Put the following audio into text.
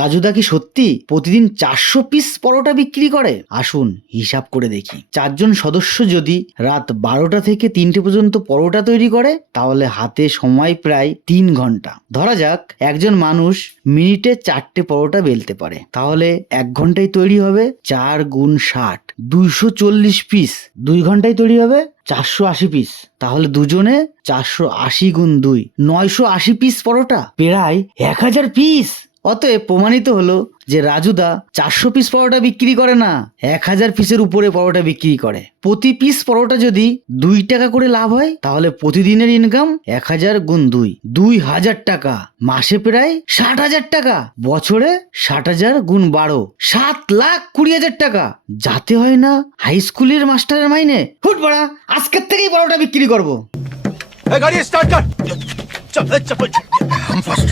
রাজুদা কি সত্যি প্রতিদিন 400 পিস পরোটা বিক্রি করে? আসুন হিসাব করে দেখি। 4 জন সদস্য যদি রাত 12টা থেকে 3টে পর্যন্ত পরোটা তৈরি করে তাহলে হাতে সময় প্রায় 3 ঘন্টা। ধরা যাক একজন মানুষ মিনিটে 4টে পরোটা বেলতে পারে, তাহলে 1 ঘন্টায় তৈরি হবে 4 গুণ 60, 240 পিস। 2 ঘন্টায় তৈরি হবে 480 পিস। তাহলে দুজনে 480 গুণ 2, 980 পিস পরোটা, প্রায় 1000 পিস। অতএব প্রমাণিত হলো যে রাজুদা 400 পিস পরোটা বিক্রি করে না, 1000 পিসের উপরে পরোটা বিক্রি করে। প্রতি পিস পরোটা যদি 2 টাকা করে লাভ হয় তাহলে প্রতিদিনের ইনকাম 1000 গুণ 2, 2000 টাকা। মাসে প্রায় 60,000 টাকা। বছরে 60,000 গুণ 12, 7,20,000 টাকা। যাতে হয় না হাই স্কুলের মাস্টারের মাইনে। হুট বাড়া, আজকের থেকেই পরোটা বিক্রি করবো। गाड़ी स्टार्ट कर। चल चल। हम फर्स्ट।